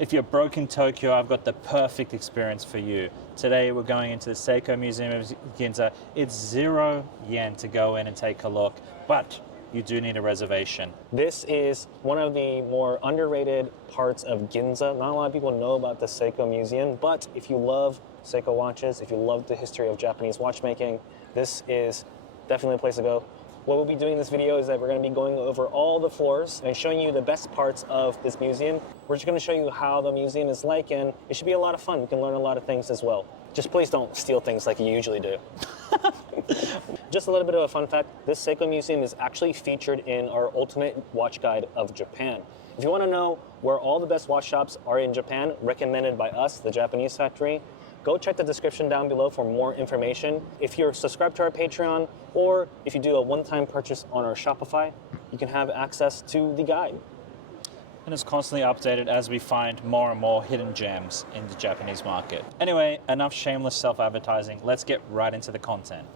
If you're broke in Tokyo, I've got the perfect experience for you. Today we're going into the Seiko Museum of Ginza. It's €0 to go in and take a look, but you do need a reservation. This is one of the more underrated parts of Ginza. Not a lot of people know about the Seiko Museum, but if you love Seiko watches, if you love the history of Japanese watchmaking, this is definitely a place to go. What we'll be doing in this video is that we're going to be going over all the floors and showing you the best parts of this museum. We're just going to show you how the museum is like, and it should be a lot of fun. You can learn a lot of things as well. Just please don't steal things like you usually do. Just a little bit of a fun fact, this Seiko Museum is actually featured in our Ultimate Watch Guide of Japan. If you want to know where all the best watch shops are in Japan, recommended by us, the Japanese Factory, go check the description down below for more information. If you're subscribed to our Patreon, or if you do a one-time purchase on our Shopify, you can have access to the guide. And it's constantly updated as we find more and more hidden gems in the Japanese market. Anyway, enough shameless self-advertising. Let's get right into the content.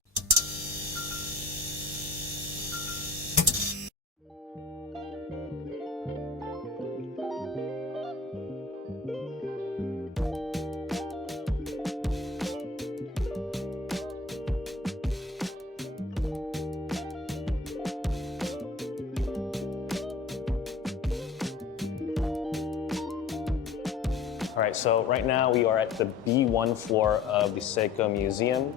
All right, so right now we are at the B1 floor of the Seiko Museum.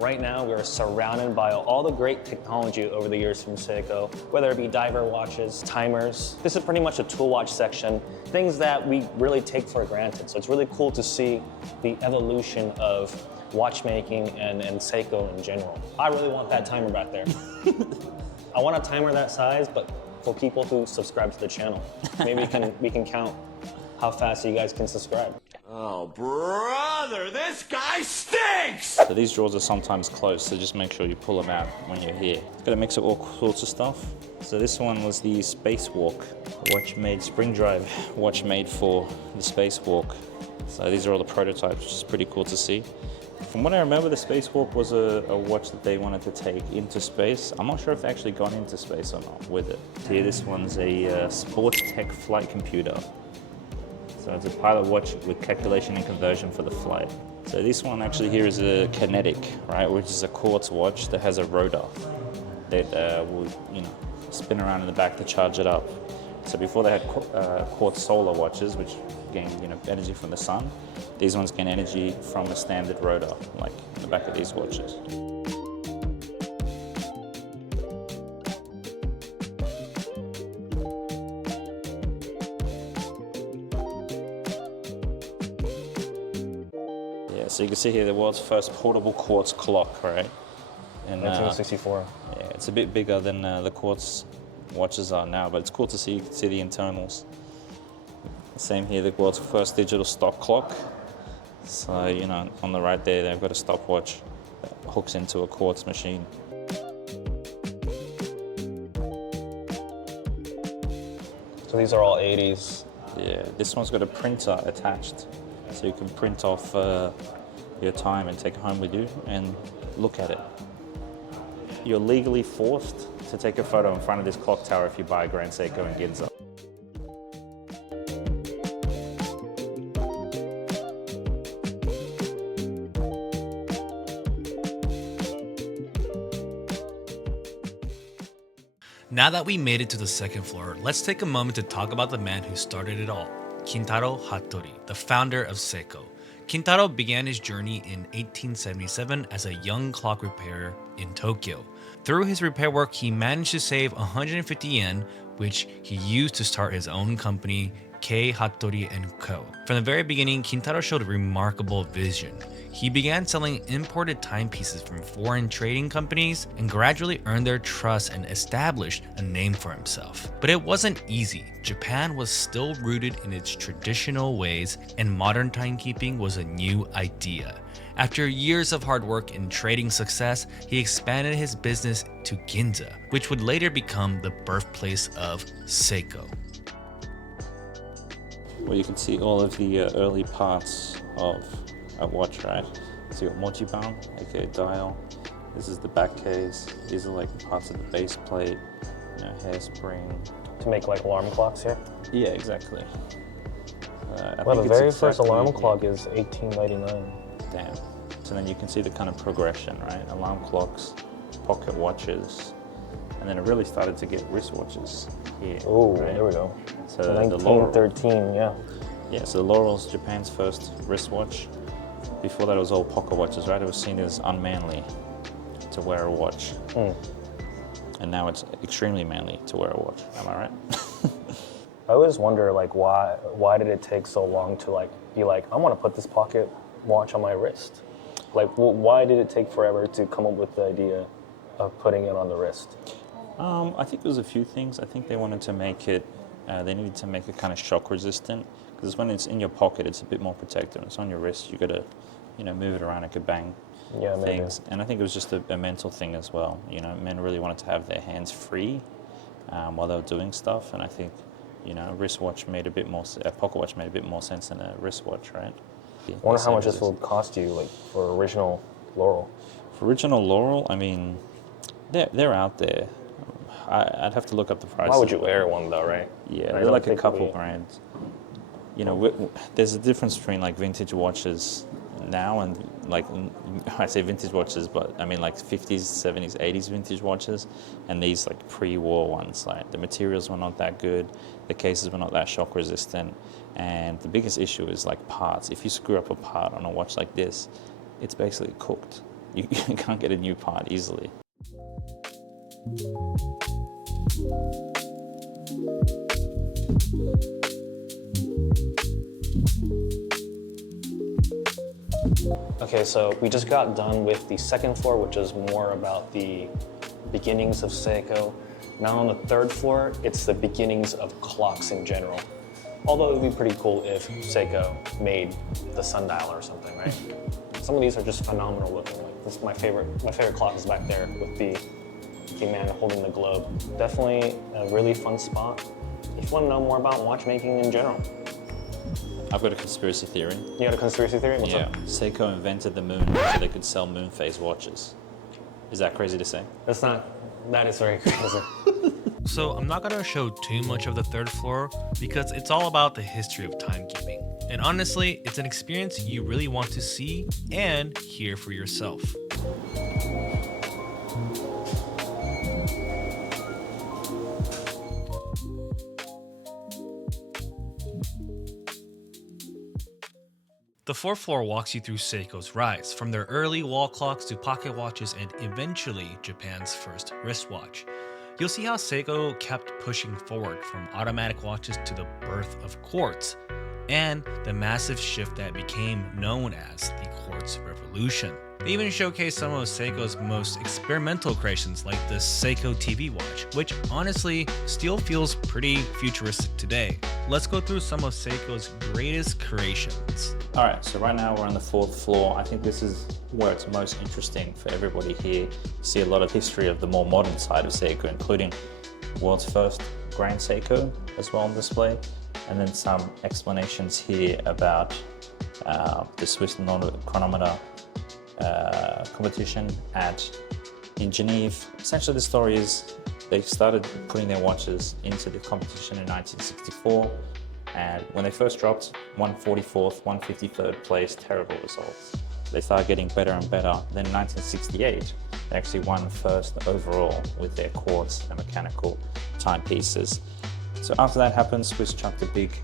Right now we are surrounded by all the great technology over the years from Seiko, whether it be diver watches, timers. This is pretty much a tool watch section, things that we really take for granted. So it's really cool to see the evolution of watchmaking and Seiko in general. I really want that timer back there. I want a timer that size, but for people who subscribe to the channel. Maybe we can count how fast you guys can subscribe. Oh, brother, this guy stinks! So these drawers are sometimes closed, so just make sure you pull them out when you're here. It's got a mix of all sorts of stuff. So this one was the Spacewalk watch made, spring drive watch made for the Spacewalk. So these are all the prototypes, which is pretty cool to see. From what I remember, the Spacewalk was a watch that they wanted to take into space. I'm not sure if they actually gone into space or not with it. Here, this one's a sports tech flight computer. So it's a pilot watch with calculation and conversion for the flight. So this one actually here is a kinetic, right, which is a quartz watch that has a rotor that will, spin around in the back to charge it up. So before they had quartz solar watches, which gain energy from the sun, these ones gain energy from a standard rotor, like in the back of these watches. So you can see here the world's first portable quartz clock, right? And 1964. Yeah, it's a bit bigger than the quartz watches are now, but it's cool to see the internals. Same here, the world's first digital stock clock. So, on the right there, they've got a stopwatch that hooks into a quartz machine. So these are all 80s. Yeah, this one's got a printer attached, so you can print off your time and take it home with you and look at it. You're legally forced to take a photo in front of this clock tower if you buy a Grand Seiko in Ginza. Now that we made it to the second floor, let's take a moment to talk about the man who started it all, Kintaro Hattori, the founder of Seiko. Kintaro began his journey in 1877 as a young clock repairer in Tokyo. Through his repair work, he managed to save 150 yen, which he used to start his own company, K. Hattori & Co. From the very beginning, Kintaro showed remarkable vision. He began selling imported timepieces from foreign trading companies and gradually earned their trust and established a name for himself. But it wasn't easy. Japan was still rooted in its traditional ways, and modern timekeeping was a new idea. After years of hard work and trading success, he expanded his business to Ginza, which would later become the birthplace of Seiko. Well, you can see all of the early parts of a watch, right? So you got mochiban, aka dial. This is the back case. These are like parts of the base plate, hairspring. To make like alarm clocks here? Yeah, exactly. At Well, the think it's very first exactly- alarm clock is 1899. Damn. So then you can see the kind of progression, right? Alarm clocks, pocket watches, and then it really started to get wristwatches here. Oh, right? there we go. So the Laurel, 1913, yeah. yeah, so the Laurel's Japan's first wristwatch. Before that, it was all pocket watches, right? It was seen as unmanly to wear a watch. And now it's extremely manly to wear a watch. Am I right? I always wonder, like, why did it take so long to like be like, I want to put this pocket watch on my wrist? Like, why did it take forever to come up with the idea of putting it on the wrist? I think there was a few things. I think they wanted to make it, they needed to make it kind of shock resistant, because when it's in your pocket, it's a bit more protected. When it's on your wrist, you gotta, move it around. It could bang things. And I think it was just a mental thing as well. Men really wanted to have their hands free while they were doing stuff, and I think, a wristwatch made a pocket watch made a bit more sense than a wristwatch, right? I wonder how much this will cost you, like, for original Laurel. For original Laurel, I mean, they're out there. I'd have to look up the price. Why would you wear one though, right? Yeah, they're like a couple grand. There's a difference between like vintage watches now and like, I say vintage watches, but I mean like 50s, 70s, 80s vintage watches, and these like pre-war ones. Like the materials were not that good, the cases were not that shock resistant, and the biggest issue is like parts. If you screw up a part on a watch like this, it's basically cooked. You can't get a new part easily. Okay, so we just got done with the second floor, which is more about the beginnings of Seiko. Now on the third floor, it's the beginnings of clocks in general. Although it would be pretty cool if Seiko made the sundial or something, right? Some of these are just phenomenal looking. Like this is my favorite clock is back there with the man holding the globe. Definitely a really fun spot if you want to know more about watchmaking in general. I've got a conspiracy theory. You got a conspiracy theory? What's up? Seiko invented the moon so they could sell moon phase watches. Is that crazy to say? That is very crazy. So I'm not gonna show too much of the third floor because it's all about the history of timekeeping. And honestly, it's an experience you really want to see and hear for yourself. The fourth floor walks you through Seiko's rise, from their early wall clocks to pocket watches and eventually Japan's first wristwatch. You'll see how Seiko kept pushing forward from automatic watches to the birth of quartz, and the massive shift that became known as the quartz revolution. They even showcase some of Seiko's most experimental creations like the Seiko TV Watch, which honestly still feels pretty futuristic today. Let's go through some of Seiko's greatest creations. All right, so right now we're on the fourth floor. I think this is where it's most interesting for everybody here. You see a lot of history of the more modern side of Seiko, including world's first Grand Seiko as well on display, and then some explanations here about the Swiss chronometer competition in Geneva. Essentially, the story is they started putting their watches into the competition in 1964, and when they first dropped 144th, 153rd place, terrible results. They started getting better and better. Then in 1968, they actually won first overall with their quartz and mechanical timepieces. So after that happened, Swiss chucked a big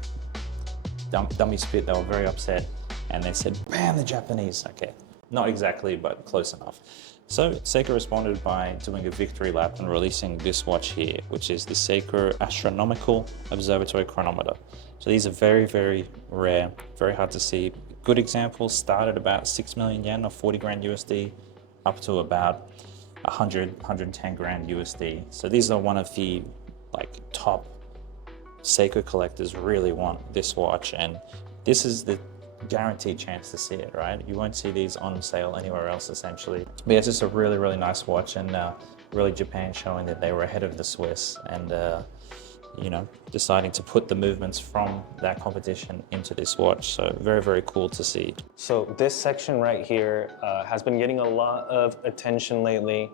dummy spit. They were very upset, and they said, "Ban the Japanese." Okay, not exactly, but close enough. So Seiko responded by doing a victory lap and releasing this watch here, which is the Seiko Astronomical Observatory Chronometer. So these are very, very rare, very hard to see. Good examples start at about 6 million yen or 40 grand USD, up to about 100, 110 grand USD. So these are one of the top Seiko collectors really want this watch, and this is the guaranteed chance to see it, right? You won't see these on sale anywhere else, essentially. But yeah, it's just a really, really nice watch, and really Japan showing that they were ahead of the Swiss, and deciding to put the movements from that competition into this watch. So very, very cool to see. So this section right here has been getting a lot of attention lately.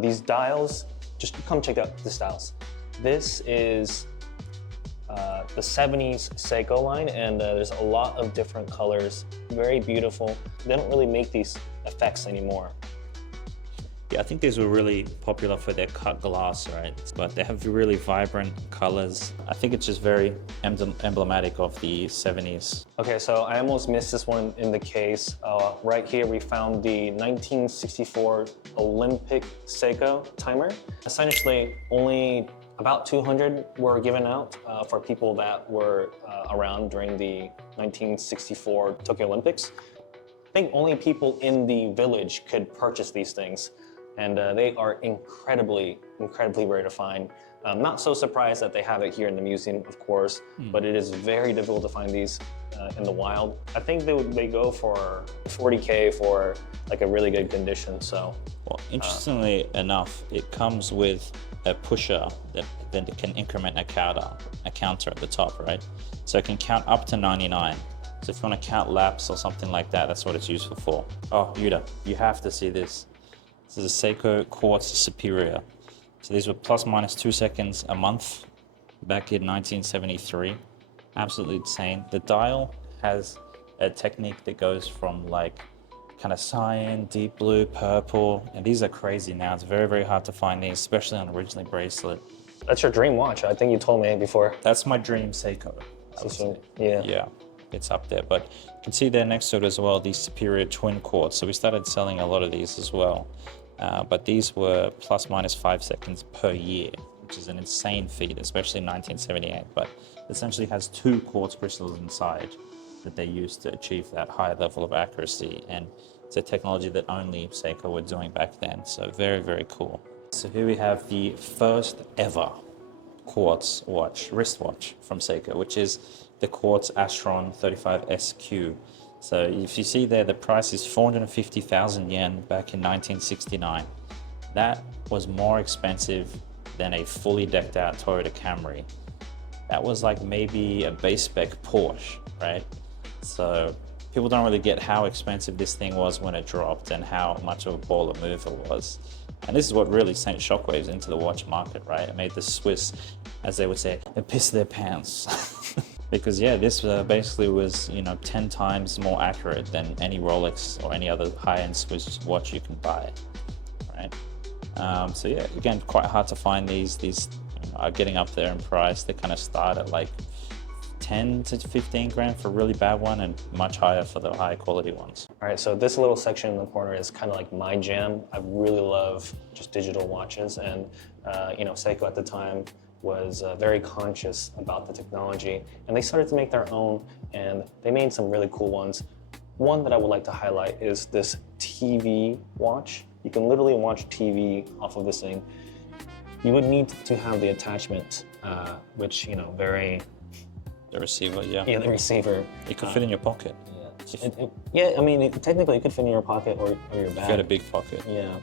These dials, just come check out the dials. This is the 70s Seiko line, and there's a lot of different colors, very beautiful. They don't really make these effects anymore. Yeah, I think these were really popular for their cut glass, right? But they have really vibrant colors. I think it's just very emblematic of the 70s. Okay, so I almost missed this one in the case. Right here we found the 1964 Olympic Seiko timer. Essentially, only about 200 were given out for people that were around during the 1964 Tokyo Olympics. I think only people in the village could purchase these things. And they are incredibly rare to find. I'm not so surprised that they have it here in the museum, of course, but it is very difficult to find these in the wild. I think they go for 40K for like a really good condition, so. Well, interestingly enough, it comes with a pusher that then can increment a counter at the top, right? So it can count up to 99. So if you want to count laps or something like that, that's what it's useful for. Oh, Yuda, you have to see this. This is a Seiko Quartz Superior. So these were plus minus 2 seconds a month back in 1973. Absolutely insane. The dial has a technique that goes from like kind of cyan, deep blue, purple, and these are crazy now. It's very hard to find these, especially on a originally bracelet. That's your dream watch. I think you told me before. That's my dream Seiko. Yeah. Yeah, it's up there. But you can see there next to it as well, these Superior twin quartz. So we started selling a lot of these as well. But these were plus minus 5 seconds per year, which is an insane feat, especially in 1978. But essentially has 2 quartz crystals inside that they used to achieve that high level of accuracy. And it's a technology that only Seiko were doing back then. So very cool. So here we have the first ever quartz watch, wristwatch from Seiko, which is the Quartz Astron 35 SQ. So if you see there, the price is 450,000 yen back in 1969. That was more expensive than a fully decked out Toyota Camry. That was like maybe a base spec Porsche, right? So people don't really get how expensive this thing was when it dropped and how much of a baller move it was. And this is what really sent shockwaves into the watch market, right? It made the Swiss, as they would say, piss their pants. Because yeah, this basically was, 10 times more accurate than any Rolex or any other high-end Swiss watch you can buy, right? So yeah, again, quite hard to find these. These are getting up there in price. They kind of start at like 10 to 15 grand for a really bad one and much higher for the high quality ones. All right, so this little section in the corner is kind of like my jam. I really love just digital watches, and Seiko at the time was very conscious about the technology, and they started to make their own, and they made some really cool ones. One that I would like to highlight is this TV watch. You can literally watch TV off of this thing. You would need to have the attachment, which, very... The receiver, yeah. Yeah, the receiver. It could fit in your pocket. Yeah, I mean, technically it could fit in your pocket or your bag. If you had a big pocket. Yeah.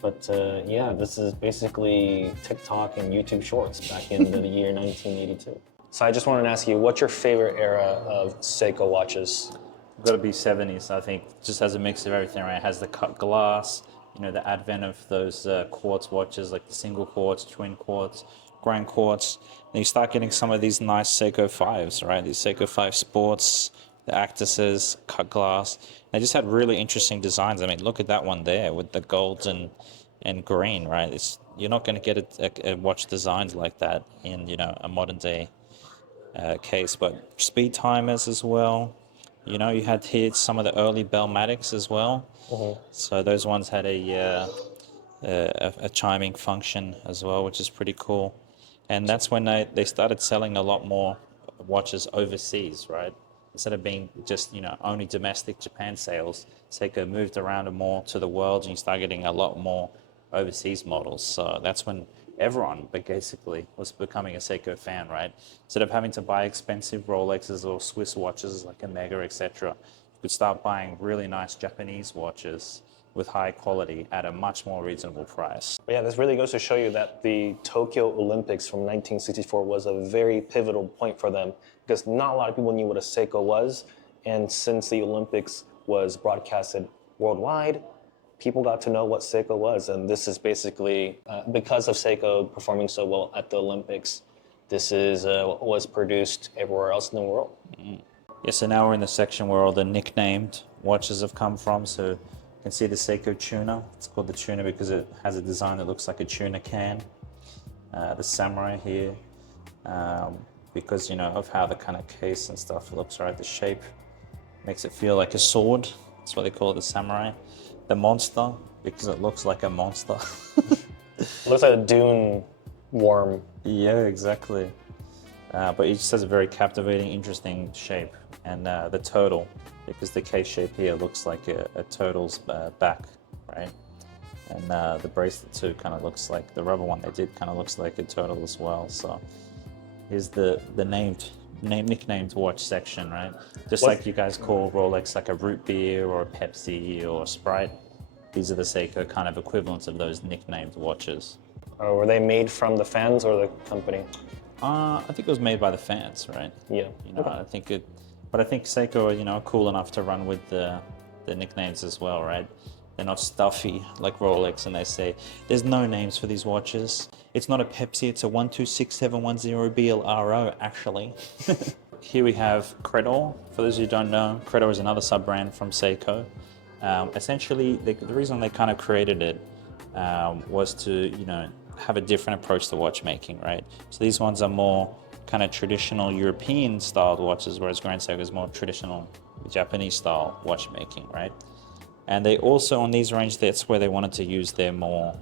But yeah, this is basically TikTok and YouTube Shorts back in the year 1982. So I just wanted to ask you, what's your favorite era of Seiko watches? Got to be 70s, I think. Just has a mix of everything, right? It has the cut glass, the advent of those quartz watches, like the single quartz, twin quartz, grand quartz. And you start getting some of these nice Seiko 5s, right? These Seiko 5 Sports, the Actuses, cut glass. They just had really interesting designs. I mean, look at that one there with the golds and green, right? You're not going to get a watch designed like that in, a modern day case. But speed timers as well. You had here some of the early Bellmatics as well. Mm-hmm. So those ones had a chiming function as well, which is pretty cool. And that's when they started selling a lot more watches overseas, right? Instead of being just, only domestic Japan sales, Seiko moved around more to the world, and you start getting a lot more overseas models. So that's when everyone basically was becoming a Seiko fan, right? Instead of having to buy expensive Rolexes or Swiss watches like Omega, etc., you could start buying really nice Japanese watches with high quality at a much more reasonable price. But yeah, this really goes to show you that the Tokyo Olympics from 1964 was a very pivotal point for them, because not a lot of people knew what a Seiko was. And since the Olympics was broadcasted worldwide, people got to know what Seiko was. And this is basically because of Seiko performing so well at the Olympics. this is was produced everywhere else in the world. Yeah, so now we're in the section where all the nicknamed watches have come from. So you can see the Seiko tuna. It's called the tuna because it has a design that looks like a tuna can. The samurai here, because, you know, of how the kind of case and stuff looks, right? The shape makes it feel like a sword. That's why they call it the samurai. The monster, because it looks like a monster. It looks like a dune worm. Yeah, exactly. But it just has a very captivating, interesting shape. And the turtle, because the case shape here looks like a turtle's back, right? And the bracelet too kind of looks like, the rubber one they did kind of looks like a turtle as well. So here's the nicknamed watch section, right? Just like you guys call Rolex like a root beer or a Pepsi or a Sprite. These are the Seiko kind of equivalents of those nicknamed watches. Were they made from the fans or the company? I think it was made by the fans, right? Yeah. You know, I think Seiko are, you know, cool enough to run with the nicknames as well, right? They're not stuffy like Rolex, and they say there's no names for these watches. It's not a Pepsi, it's a 126710 BLRO actually. Here we have Credor. For those who don't know, Credor is another sub-brand from Seiko. Essentially, the reason they kind of created it was to, you know, have a different approach to watchmaking, right? So these ones are more kind of traditional European styled watches, whereas Grand Seiko is more traditional Japanese style watchmaking, right? And they also, on these range, that's where they wanted to use their more,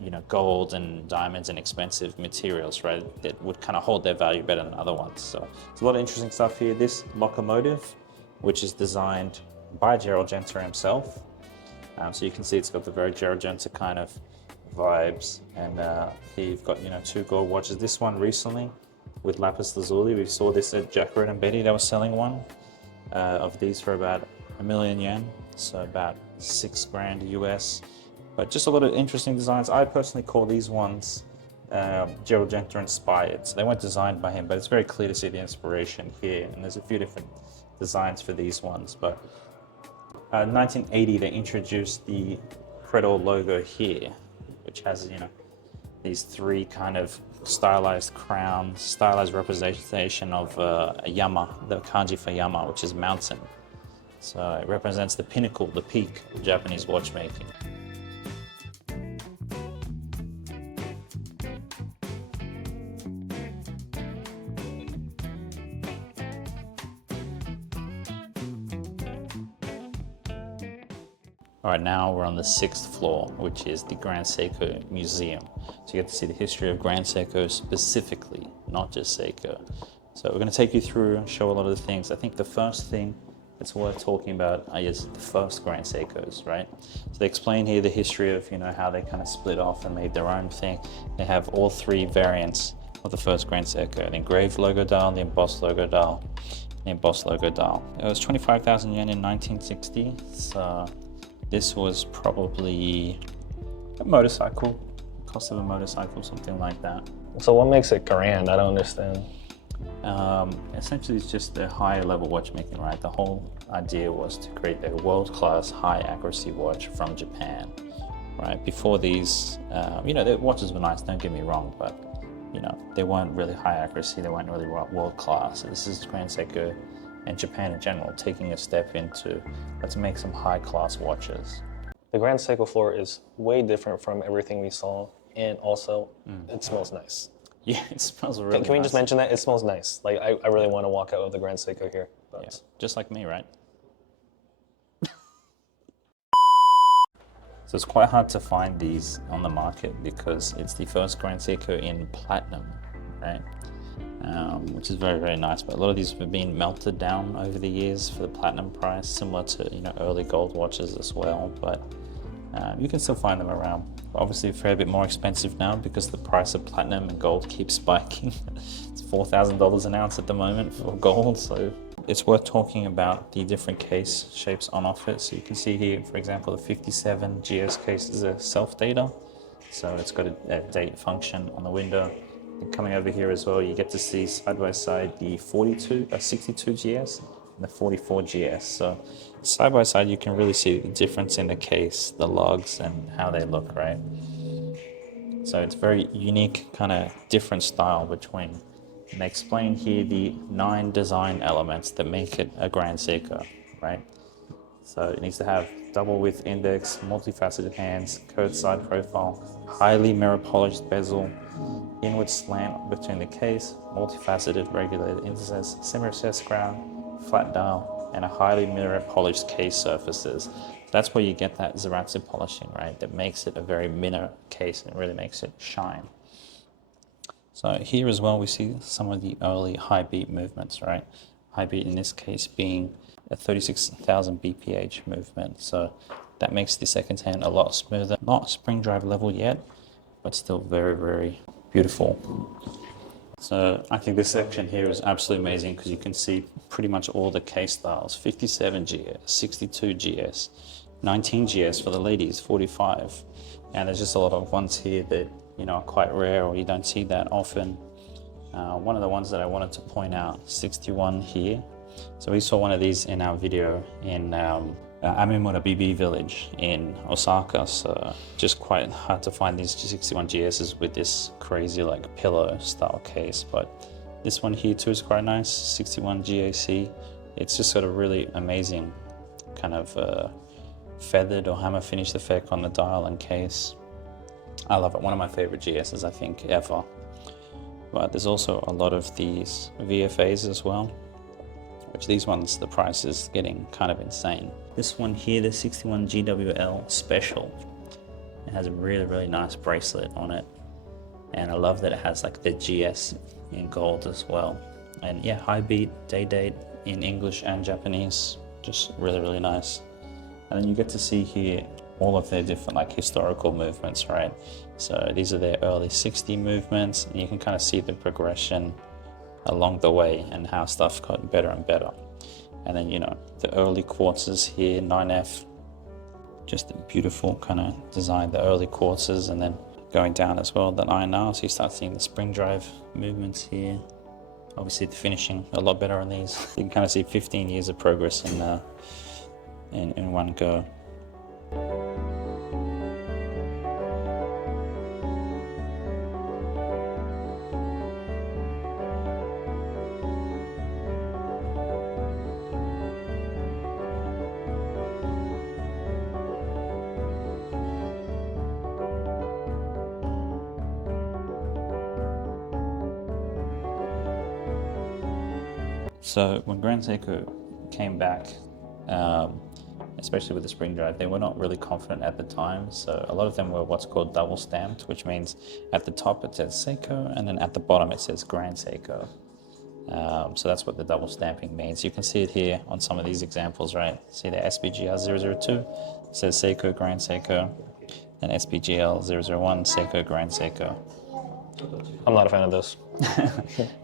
you know, gold and diamonds and expensive materials, right? That would kind of hold their value better than other ones. So there's a lot of interesting stuff here. This locomotive, which is designed by Gerald Genter himself. So you can see it's got the very Gerald Genter kind of vibes. And here you've got, you know, two gold watches. This one recently with lapis lazuli. We saw this at Jacquard and Betty. They were selling one of these for about $1 million yen. So about $6,000 US, but just a lot of interesting designs. I personally call these ones Gerald Genter inspired. So they weren't designed by him, but it's very clear to see the inspiration here. And there's a few different designs for these ones. But 1980, they introduced the Credor logo here, which has, you know, these three kind of stylized crowns, stylized representation of a Yama, the kanji for Yama, which is mountain. So it represents the pinnacle, the peak of Japanese watchmaking. All right, now we're on the 6th floor, which is the Grand Seiko Museum. So you get to see the history of Grand Seiko specifically, not just Seiko. So we're going to take you through and show a lot of the things. I think the first thing it's worth talking about is the first Grand Seikos, right? So they explain here the history of, you know, how they kind of split off and made their own thing. They have all three variants of the first Grand Seiko: the engraved logo dial, the embossed logo dial, the embossed logo dial. It was 25,000 yen in 1960. So this was probably a motorcycle, cost of a motorcycle, something like that. So what makes it grand? I don't understand. Essentially, it's just the higher level watchmaking, right? The whole idea was to create a world-class high accuracy watch from Japan, right? Before these, you know, the watches were nice, don't get me wrong, but, you know, they weren't really high accuracy, they weren't really world-class. So this is Grand Seiko and Japan in general taking a step into, let's make some high-class watches. The Grand Seiko floor is way different from everything we saw, and also it smells nice. Yeah, it smells really nice. Can we just mention that? It smells nice. Like, I really want to walk out of the Grand Seiko here. But... yeah, just like me, right? So it's quite hard to find these on the market because it's the first Grand Seiko in platinum, right? Which is very, very nice. But a lot of these have been melted down over the years for the platinum price, similar to, you know, early gold watches as well. But you can still find them around. Obviously a fair bit more expensive now because the price of platinum and gold keeps spiking. It's $4,000 an ounce at the moment for gold, so it's worth talking about the different case shapes on offer. So you can see here, for example, the 57 GS case is a self-dater, so it's got a date function on the window. And coming over here as well, you get to see side by side the 62 GS and the 44 GS. So side by side, you can really see the difference in the case, the lugs, and how they look, right? So it's very unique, kind of different style between, and they explain here the 9 design elements that make it a Grand Seiko, right? So it needs to have double width index, multifaceted hands, curved side profile, highly mirror polished bezel, inward slant between the case, multifaceted regulated indices, semi-recessed crown, flat dial, and a highly mirror polished case surfaces. That's where you get that Zaratsu polishing, right? That makes it a very mirror case and really makes it shine. So here as well, we see some of the early high beat movements, right? High beat in this case being a 36,000 BPH movement. So that makes the second hand a lot smoother. Not spring drive level yet, but still very, very beautiful. So I think this section here is absolutely amazing because you can see pretty much all the case styles. 57 GS, 62 GS, 19 GS for the ladies, 45. And there's just a lot of ones here that, you know, are quite rare or you don't see that often. One of the ones that I wanted to point out, 61 here. So we saw one of these in our video in Amemura BB village in Osaka. So just quite hard to find these 61 GSs with this crazy like pillow style case. But this one here too is quite nice, 61 GAC. It's just got a really amazing kind of feathered or hammer finished effect on the dial and case. I love it, one of my favorite GSs I think ever. But there's also a lot of these VFAs as well, which these ones, the price is getting kind of insane. This one here, the 61 GWL Special, it has a really, really nice bracelet on it. And I love that it has like the GS in gold as well. And yeah, high beat, day date in English and Japanese, just really, really nice. And then you get to see here all of their different like historical movements, right? So these are their early 60 movements, and you can kind of see the progression along the way and how stuff got better and better. And then, you know, the early quartzes here, 9F, just a beautiful kind of design, the early quartzes, and then going down as well, the 9R, so you start seeing the spring drive movements here. Obviously the finishing a lot better on these. You can kind of see 15 years of progress in one go. So when Grand Seiko came back, especially with the spring drive, they were not really confident at the time. So a lot of them were what's called double stamped, which means at the top it says Seiko and then at the bottom it says Grand Seiko. So that's what the double stamping means. You can see it here on some of these examples, right? See the SBGR 002, it says Seiko Grand Seiko, and SBGL 001, Seiko Grand Seiko. I'm not a fan of this.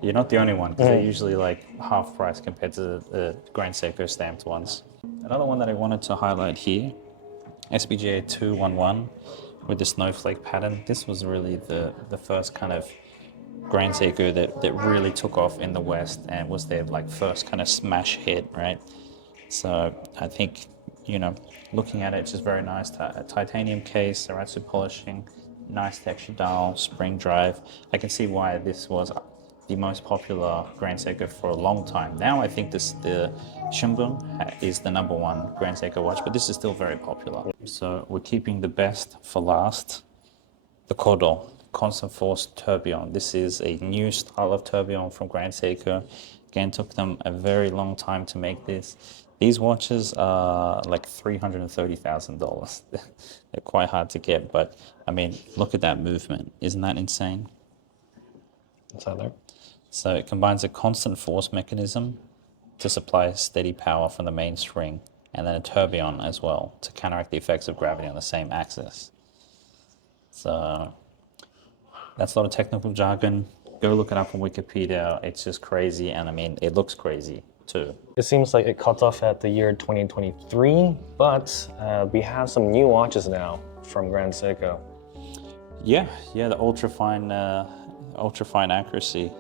You're not the only one, because they're usually like half price compared to the Grand Seiko stamped ones. Another one that I wanted to highlight here, SBGA 211 with the snowflake pattern. This was really the first kind of Grand Seiko that really took off in the West and was their like first kind of smash hit, right? So I think, you know, looking at it, it's just very nice. A titanium case, Zaratsu polishing, nice texture dial, spring drive. I can see why this was the most popular Grand Seiko for a long time. Now I think the Shimbun is the #1 Grand Seiko watch, but this is still very popular. So we're keeping the best for last, the Credor Constant Force Tourbillon. This is a new style of tourbillon from Grand Seiko. Again, took them a very long time to make this. These watches are like $330,000. They're quite hard to get, but I mean, look at that movement. Isn't that insane? What's that there? So it combines a constant force mechanism to supply steady power from the mainspring, and then a tourbillon as well to counteract the effects of gravity on the same axis. So that's a lot of technical jargon. Go look it up on Wikipedia. It's just crazy, and I mean, it looks crazy too. It seems like it cuts off at the year 2023, but we have some new watches now from Grand Seiko. Yeah, the ultra fine accuracy.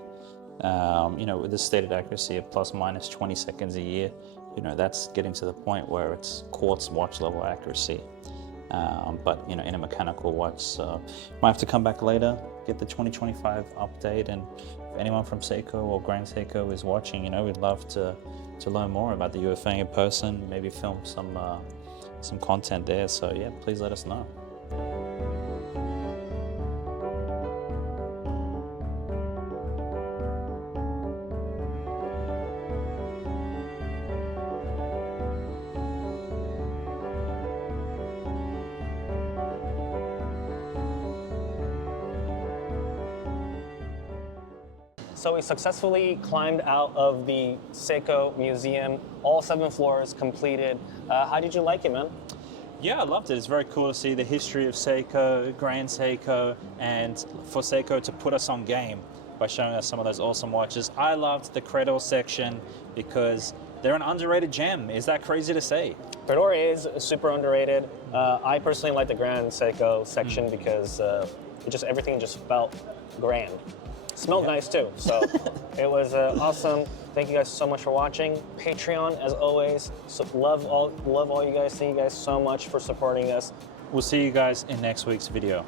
You know, with the stated accuracy of plus minus 20 seconds a year, you know, that's getting to the point where it's quartz watch level accuracy. but in a mechanical watch. So might have to come back later, get the 2025 update, and if anyone from Seiko or Grand Seiko is watching, we'd love to learn more about the UFA in person, maybe film some content there. So yeah, please let us know. So we successfully climbed out of the Seiko Museum, all 7 floors completed. How did you like it, man? Yeah, I loved it. It's very cool to see the history of Seiko, Grand Seiko, and for Seiko to put us on game by showing us some of those awesome watches. I loved the Credor section because they're an underrated gem. Is that crazy to say? Credor is super underrated. I personally like the Grand Seiko section because everything just felt grand. Smelled nice too, so it was awesome. Thank you guys so much for watching. Patreon, as always. So love all you guys. Thank you guys so much for supporting us. We'll see you guys in next week's video.